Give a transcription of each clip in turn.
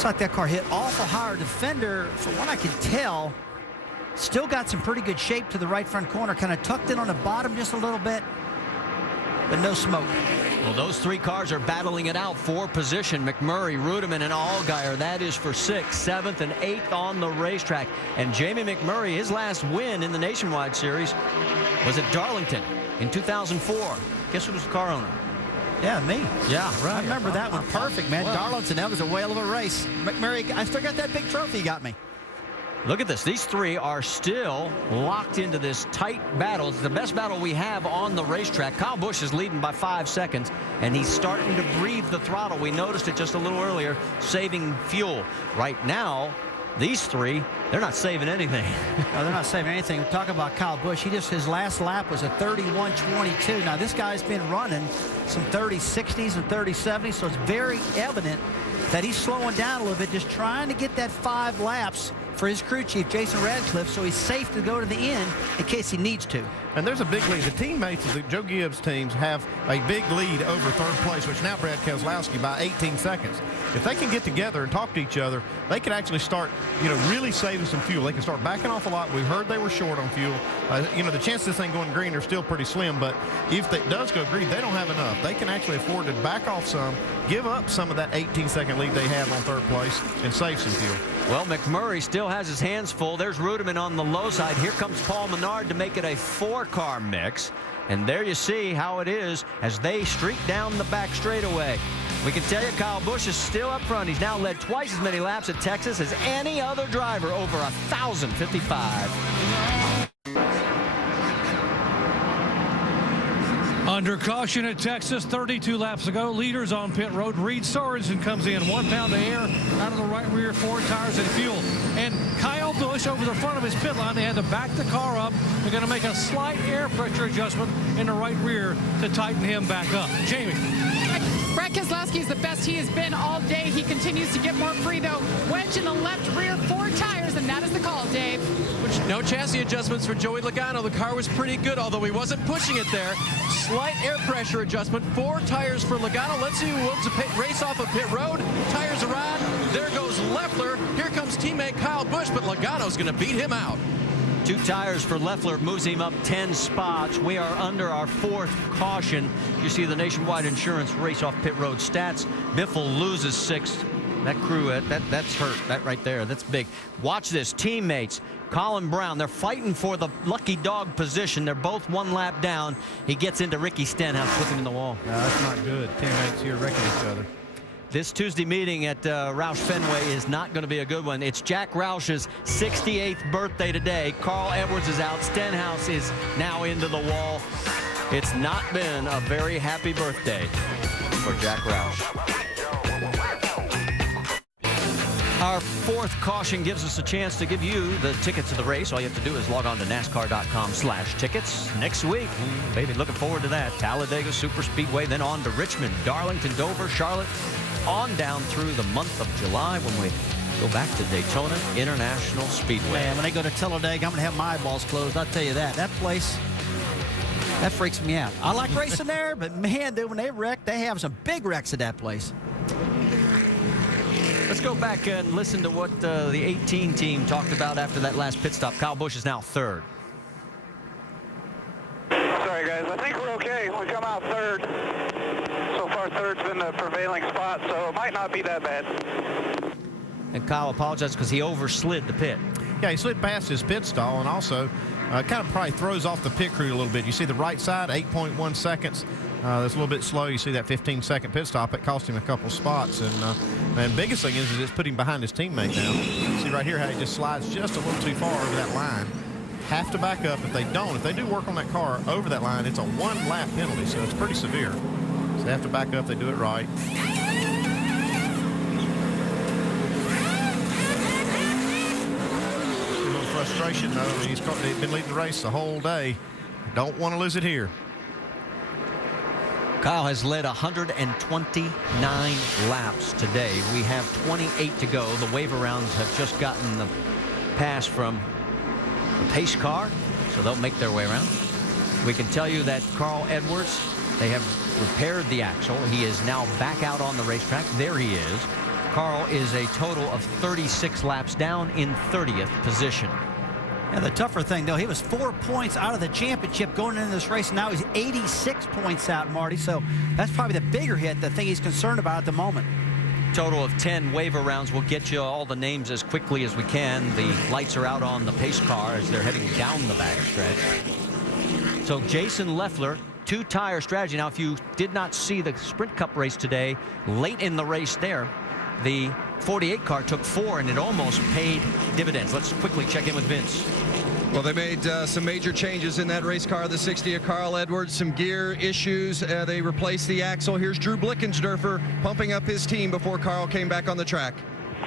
Looks like that car hit awful hard. Defender, from what I can tell, still got some pretty good shape to the right front corner. Kind of tucked in on the bottom just a little bit, but no smoke. Well, those three cars are battling it out for position. McMurray, Rudeman, and Allgaier. That is for 6th, 7th, and 8th on the racetrack. And Jamie McMurray, his last win in the Nationwide Series was at Darlington in 2004. Guess who was the car owner? Yeah, me. Yeah, right. I remember that one perfect, man. Darlington, that was a whale of a race. McMurray, I still got that big trophy he got me. Look at this. These three are still locked into this tight battle. It's the best battle we have on the racetrack. Kyle Busch is leading by 5 seconds, and he's starting to breathe the throttle. We noticed it just a little earlier, saving fuel. Right now, these three, they're not saving anything. No, they're not saving anything. We're talking about Kyle Busch. His last lap was a 31.22. Now, this guy's been running some 30.60s and 30.70s, so it's very evident that he's slowing down a little bit, just trying to get that 5 laps for his crew chief, Jason Radcliffe, so he's safe to go to the end in case he needs to. And there's a big lead. The teammates of the Joe Gibbs teams have a big lead over 3rd place, which now Brad Keselowski by 18 seconds. If they can get together and talk to each other, they can actually start, really saving some fuel. They can start backing off a lot. We heard they were short on fuel. The chances of this thing going green are still pretty slim, but if it does go green, they don't have enough. They can actually afford to back off some, give up some of that 18-second lead they have on 3rd place, and save some fuel. Well, McMurray still has his hands full. There's Rudeman on the low side. Here comes Paul Menard to make it a 4-car mix. And there you see how it is as they streak down the back straightaway. We can tell you Kyle Busch is still up front. He's now led twice as many laps at Texas as any other driver, over 1,055. Under caution at Texas, 32 laps ago. Leaders on pit road. Reed Sorensen comes in. 1 pound of air out of the right rear, 4 tires and fuel. And Kyle Busch over the front of his pit line. They had to back the car up. They're going to make a slight air pressure adjustment in the right rear to tighten him back up. Jamie. Brad Keselowski is the best he has been all day. He continues to get more free, though. Wedge in the left rear, 4 tires, and that is the call, Dave. No chassis adjustments for Joey Logano. The car was pretty good, although he wasn't pushing it there. Slight air pressure adjustment. 4 tires for Logano. Let's see who wins the race off of pit road. Tires are on. There goes Leffler. Here comes teammate Kyle Busch, but Logano's going to beat him out. 2 tires for Leffler moves him up 10 spots. We are under our 4th caution. You see the Nationwide Insurance race off pit road stats. Biffle loses 6th. That crew, that's hurt. That right there, that's big. Watch this. Teammates, Colin Brown, they're fighting for the lucky dog position. They're both 1 lap down. He gets into Ricky Stenhouse, puts him in the wall. No, that's not good. Teammates here wrecking each other. This Tuesday meeting at Roush Fenway is not going to be a good one. It's Jack Roush's 68th birthday today. Carl Edwards is out. Stenhouse is now into the wall. It's not been a very happy birthday for Jack Roush. Our 4th caution gives us a chance to give you the tickets to the race. All you have to do is log on to NASCAR.com/tickets. Next week, baby, looking forward to that. Talladega Super Speedway, then on to Richmond, Darlington, Dover, Charlotte, on down through the month of July when we go back to Daytona International Speedway. Man, when they go to Talladega, I'm going to have my eyeballs closed. I'll tell you that. That place, that freaks me out. I like racing there, but man, dude, when they wreck, they have some big wrecks at that place. Let's go back and listen to what the 18 team talked about after that last pit stop. Kyle Busch is now 3rd. Sorry, guys. I think we're okay. We come out 3rd. So far, 3rd's been the prevailing spot, so it might not be that bad. And Kyle apologized because he overslid the pit. Yeah, he slid past his pit stall, and also kind of probably throws off the pit crew a little bit. You see the right side, 8.1 seconds. That's a little bit slow. You see that 15-second pit stop. It cost him a couple spots. And biggest thing is it's putting behind his teammate now. See right here how he just slides just a little too far over that line. Have to back up. If they don't, if they do work on that car over that line, it's a 1-lap penalty, so it's pretty severe. So they have to back up. They do it right. A little frustration, though. He's been leading the race the whole day. Don't want to lose it here. Kyle has led 129 laps today. We have 28 to go. The waiver rounds have just gotten the pass from the pace car, so they'll make their way around. We can tell you that Carl Edwards, they have repaired the axle. He is now back out on the racetrack. There he is. Carl is a total of 36 laps down in 30th position. Yeah, the tougher thing, though, he was 4 points out of the championship going into this race. Now he's 86 points out, Marty. So that's probably the bigger hit, the thing he's concerned about at the moment. Total of 10 waiver rounds. We'll get you all the names as quickly as we can. The lights are out on the pace car as they're heading down the backstretch. So Jason Leffler, 2-tire strategy. Now, if you did not see the Sprint Cup race today, late in the race there, the 48 car took 4 and it almost paid dividends. Let's quickly check in with Vince. Well, they made some major changes in that race car, the 60 of Carl Edwards, some gear issues. They replaced the axle. Here's Drew Blickensderfer pumping up his team before Carl came back on the track.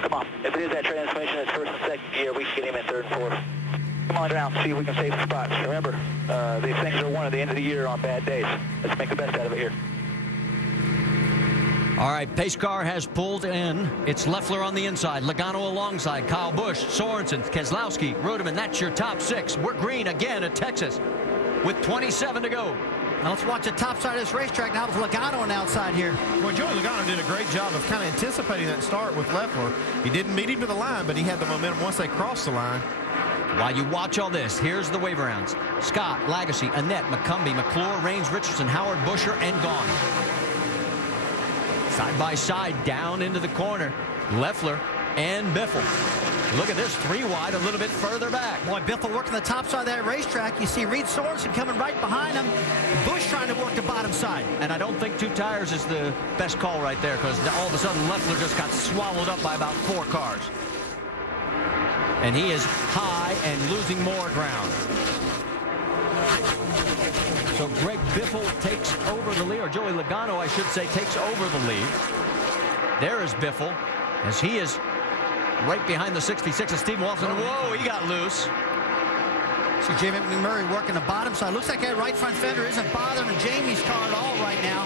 Come on. If it is that transmission, it's first and second gear, we can get him in third and fourth. Come on down, see if we can save some spots. Remember, these things are won at the end of the year on bad days. Let's make the best out of it here. All right, pace car has pulled in. It's Leffler on the inside, Logano alongside, Kyle Busch, Sorensen, Keselowski, Rudeman. That's your top 6. We're green again at Texas with 27 to go. Now let's watch the top side of this racetrack now with Logano on the outside here. Well, Joey Logano did a great job of kind of anticipating that start with Leffler. He didn't meet him to the line, but he had the momentum once they crossed the line. While you watch all this, here's the waiver rounds. Scott, Lagasse, Annette, McCumbee, McClure, Raines, Richardson, Howard, Buscher, and gone. Side by side down into the corner. Leffler and Biffle. Look at this, 3 wide, a little bit further back. Boy, Biffle working the top side of that racetrack. You see Reed Sorensen coming right behind him. Busch trying to work the bottom side. And I don't think 2 tires is the best call right there, because all of a sudden Leffler just got swallowed up by about 4 cars. And he is high and losing more ground. So Greg Biffle takes over the lead, or Joey Logano, I should say, takes over the lead. There is Biffle, as he is right behind the 66 of Steve Walton. Whoa, he got loose. See Jamie McMurray working the bottom side. Looks like that right front fender isn't bothering Jamie's car at all right now.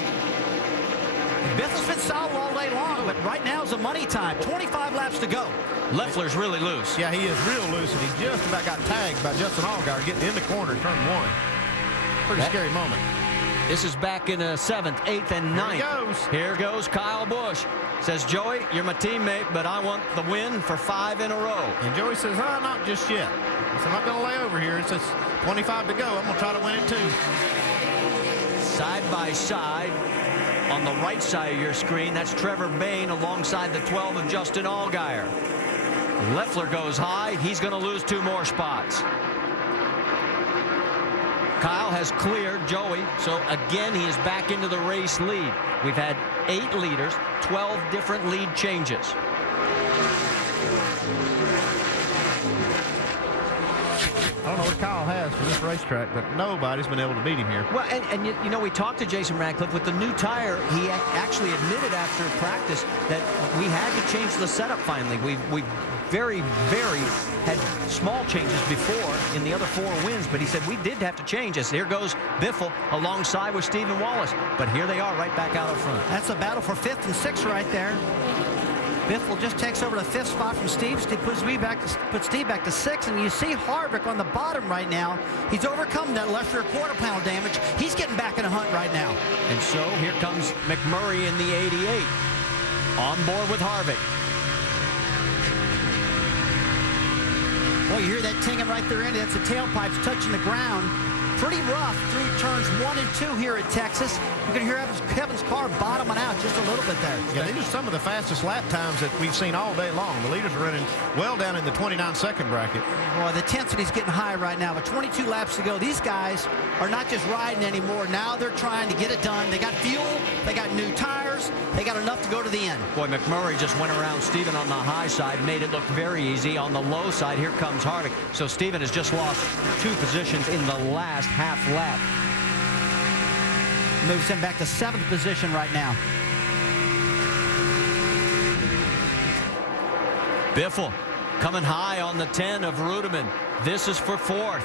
Biffle's been solid all day long, but right now is the money time. 25 laps to go. Leffler's really loose. Yeah, he is real loose, and he just about got tagged by Justin Allgaier getting in the corner, turn 1. Pretty scary moment. This is back in 7th, 8th, and 9th. Here goes Kyle Busch. Says, Joey, you're my teammate, but I want the win for 5 in a row. And Joey says, oh, not just yet. He said, I'm not going to lay over here. It says 25 to go. I'm going to try to win it too. Side by side on the right side of your screen, that's Trevor Bayne alongside the 12 of Justin Allgaier. Leffler goes high. He's going to lose 2 more spots. Kyle has cleared Joey, so again he is back into the race lead. We've had 8 leaders, 12 different lead changes. I don't know what Kyle has for this racetrack, but nobody's been able to beat him here. Well, and you know, we talked to Jason Radcliffe with the new tire. He actually admitted after practice that we had to change the setup finally. We very had small changes before in the other 4 wins, but he said we did have to change us. Here goes Biffle alongside with Stephen Wallace, but here they are right back out up front. That's a battle for 5th and 6th right there. Biffle just takes over the 5th spot from Steve. Steve puts Steve back to 6th, and you see Harvick on the bottom right now. He's overcome that left rear quarter-pound damage. He's getting back in the hunt right now. And so here comes McMurray in the 88 on board with Harvick. Boy, you hear that tinging right there in it. That's the tailpipes touching the ground. Pretty rough through turns 1 and 2 here at Texas. You can hear Kevin's car bottoming out just a little bit there. Yeah, these are some of the fastest lap times that we've seen all day long. The leaders are running well down in the 29-second bracket. Boy, the intensity's getting high right now. With 22 laps to go, these guys are not just riding anymore. Now they're trying to get it done. They got fuel. They got new tires. They got enough to go to the end. Boy, McMurray just went around Stephen on the high side, made it look very easy. On the low side, here comes Harvick. So Stephen has just lost 2 positions in the last half lap. Moves him back to 7th position right now. Biffle coming high on the 10 of Rudeman. This is for 4th.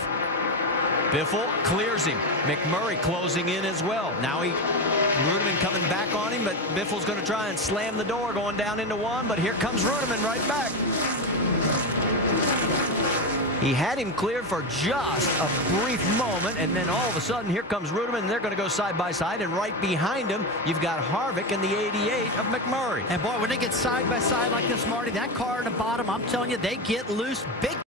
Biffle clears him. McMurray closing in as well. Now Rudeman coming back on him, but Biffle's going to try and slam the door going down into 1, but here comes Rudeman right back. He had him cleared for just a brief moment, and then all of a sudden, here comes Ruderman, and they're going to go side by side, and right behind him, you've got Harvick in the 88 of McMurray. And boy, when they get side by side like this, Marty, that car in the bottom, I'm telling you, they get loose big